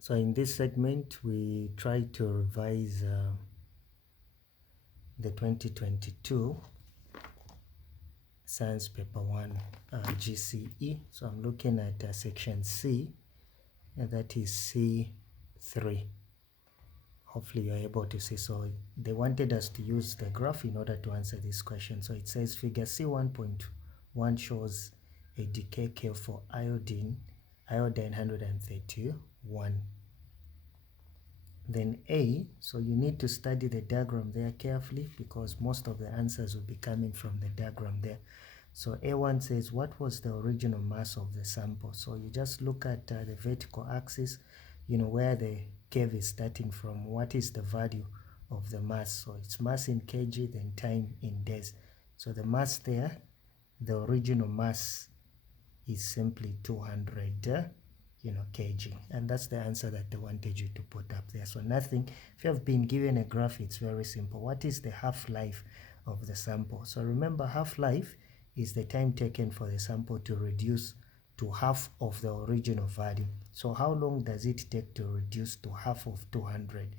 So in this segment, we try to revise the 2022 Science Paper 1 GCE. So I'm looking at section C, and that is C3. Hopefully you're able to see. So they wanted us to use the graph in order to answer this question. So it says figure C1.1 shows a decay curve for iodine 131. Then A, so you need to study the diagram there carefully because most of the answers will be coming from the diagram there. So A1 says, what was the original mass of the sample? So you just look at the vertical axis, where the curve is starting from. What is the value of the mass? So it's mass in kg, then time in days. So the mass there, the original mass is simply 200 kg, and that's the answer that they wanted you to put up there. So nothing. If you have been given a graph, it's very simple. What is the half-life of the sample? So remember, half-life is the time taken for the sample to reduce to half of the original value. So how long does it take to reduce to half of 200?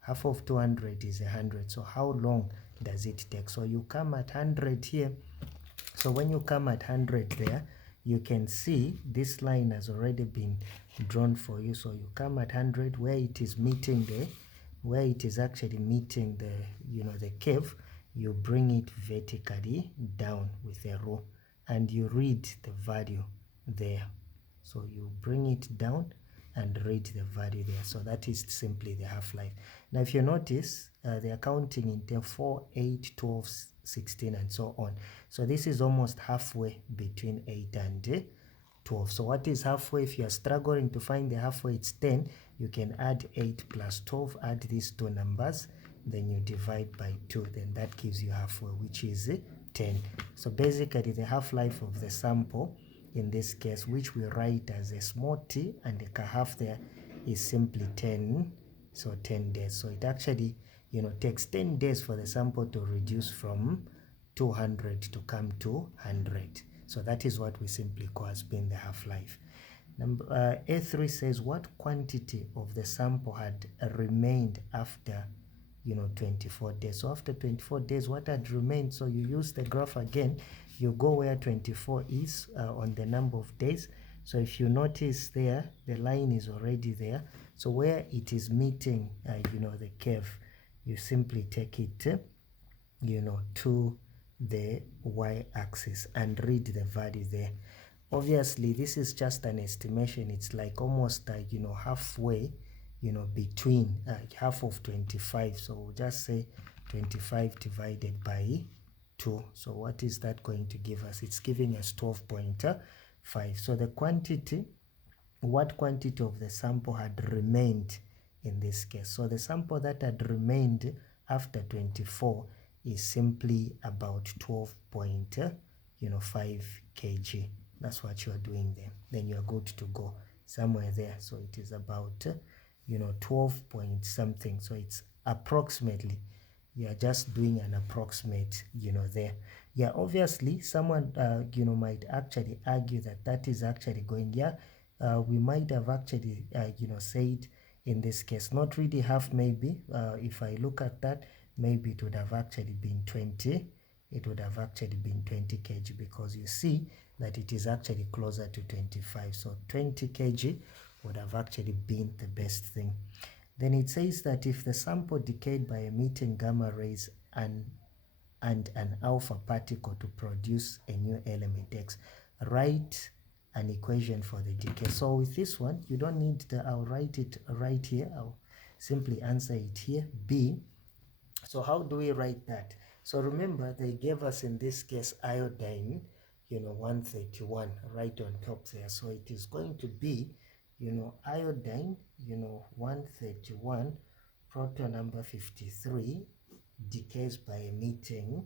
Half of 200 is 100. So how long does it take? So you come at 100 here. So when you come at 100 there, you can see this line has already been drawn for you. So you come at 100 where it is meeting where it is actually meeting the curve, you bring it vertically down with a row and you read the value there. So you bring it down and read the value there. So that is simply the half-life. Now if you notice, they are counting in term 4, 8, 12, 16 and so on. So this is almost halfway between 8 and 12. So what is halfway? If you are struggling to find the halfway, it's 10. You can add 8 plus 12, add these two numbers, then you divide by 2. Then that gives you halfway, which is 10. So basically the half-life of the sample in this case, which we write as a small t and a half there, is simply 10. So 10 days. So it actually takes 10 days for the sample to reduce from 200 to come to 100. So that is what we simply call as being the half-life. A3 says what quantity of the sample had remained after 24 days. So after 24 days, what had remained? So you use the graph again. You go where 24 is on the number of days. So if you notice there, the line is already there. So where it is meeting, the curve, you simply take it, to the y-axis and read the value there. Obviously, this is just an estimation. It's like almost halfway, between half of 25. So we'll just say 25 divided by 2. So what is that going to give us? It's giving us 12.5. So the quantity, what quantity of the sample had remained in this case? So the sample that had remained after 24 is simply about 12.5 kg. That's what you are doing there. Then you are good to go somewhere there. So it is about 12 point something. So it's approximately, you are just doing an approximate there. Yeah, obviously someone might actually argue that that is actually going, we might have actually said in this case not really half. Maybe if I look at that, maybe it would have actually been 20. It would have actually been 20 kg because you see that it is actually closer to 25. So 20 kg would have actually been the best thing. Then it says that if the sample decayed by emitting gamma rays and an alpha particle to produce a new element X, write an equation for the decay. So with this one, you don't need I'll write it right here. I'll simply answer it here. B. So how do we write that? So remember, they gave us in this case iodine, 131 right on top there. So it is going to be, iodine, 131, proton number 53, decays by emitting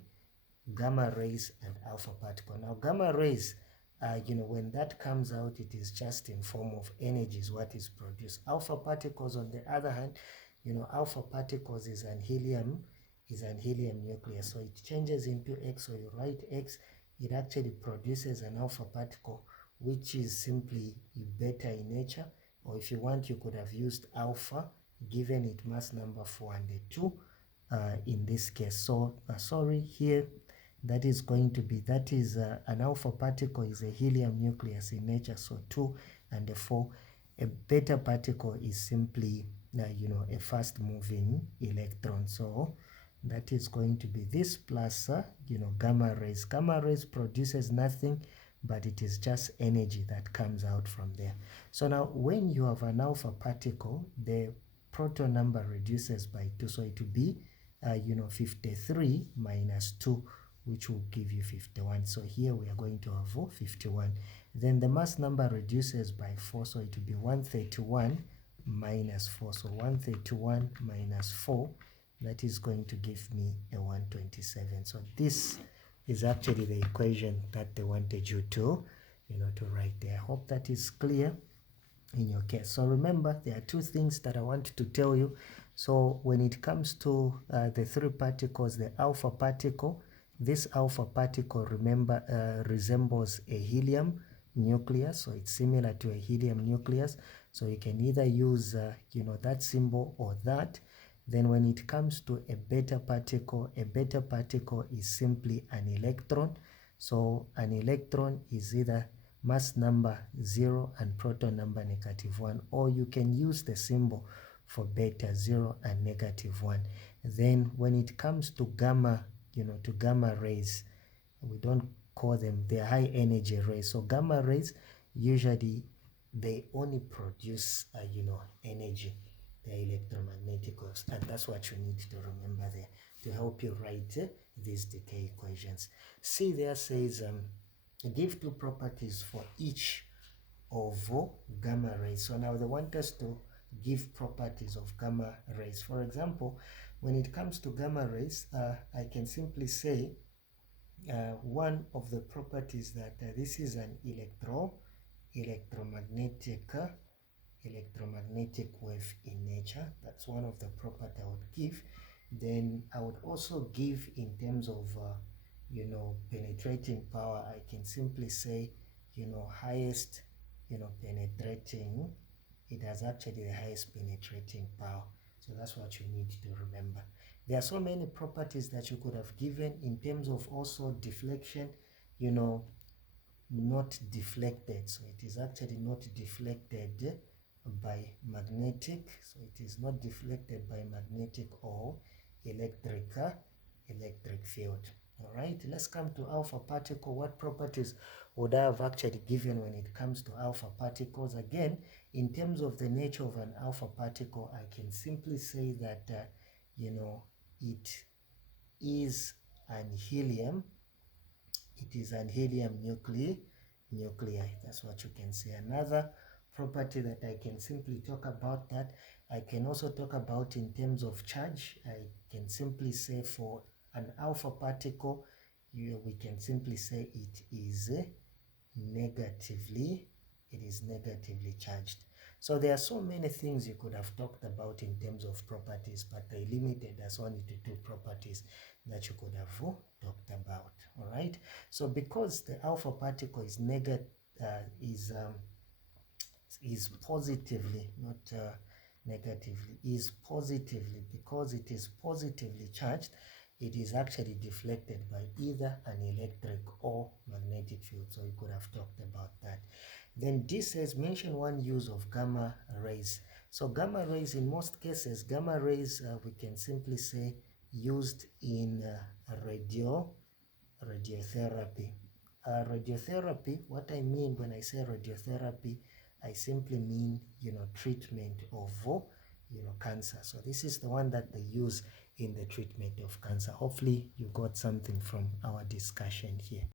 gamma rays and alpha particle. Now gamma rays, when that comes out, it is just in form of energy is what is produced. Alpha particles, on the other hand, alpha particles is an helium nucleus. So it changes into X, so you write X, it actually produces an alpha particle, which is simply better in nature. or if you want, you could have used alpha, given it mass number 4 and 2 in this case. So sorry, here that is going to be, that is an alpha particle is a helium nucleus in nature, so 2 and 4. A beta particle is simply a fast moving electron. So that is going to be this plus gamma rays. Gamma rays produces nothing, but it is just energy that comes out from there. So now when you have an alpha particle, the proton number reduces by 2, so it will be 53 minus 2, which will give you 51. So here we are going to have 51. Then the mass number reduces by 4, so it will be 131 minus 4. So 131 minus 4, that is going to give me a 127. So this is actually the equation that they wanted you to, to write there. I hope that is clear in your case. So remember, there are two things that I want to tell you. So when it comes to the 3 particles, the alpha particle, this alpha particle, remember, resembles a helium nucleus, so it's similar to a helium nucleus. So you can either use that symbol or that. Then when it comes to a beta particle is simply an electron. So an electron is either mass number 0 and proton number -1, or you can use the symbol for beta, 0 and -1. Then when it comes to gamma, to gamma rays, we don't call them, they're high energy rays. So gamma rays, usually they only produce energy. They're electromagnetic waves, and that's what you need to remember there to help you write these decay equations. See, there says give 2 properties for each of gamma rays. So now they want us to give properties of gamma rays. For example, when it comes to gamma rays, I can simply say one of the properties that this is an electromagnetic wave in nature. That's one of the properties I would give. Then I would also give, in terms of penetrating power, I can simply say highest penetrating, it has actually the highest penetrating power. So that's what you need to remember. There are so many properties that you could have given in terms of also deflection, not deflected. So it is actually not deflected by magnetic. So it is not deflected by magnetic or electric field. All right, let's come to alpha particle. What properties would I have actually given when it comes to alpha particles? Again, in terms of the nature of an alpha particle, I can simply say that it is an helium. It is an helium nuclei. That's what you can say. Another property that I can simply talk about, that I can also talk about in terms of charge. I can simply say for an alpha particle, we can simply say it is negatively charged. So there are so many things you could have talked about in terms of properties, but they limited us only to 2 properties that you could have talked about. All right, so because the alpha particle is is positively, not negatively, is positively, because it is positively charged, it is actually deflected by either an electric or magnetic field. So you could have talked about that. Then this says mention one use of gamma rays. So gamma rays, in most cases, gamma rays we can simply say used in radiotherapy. Radiotherapy, what I mean when I say radiotherapy, I simply mean treatment of cancer. So this is the one that they use in the treatment of cancer. Hopefully you got something from our discussion here.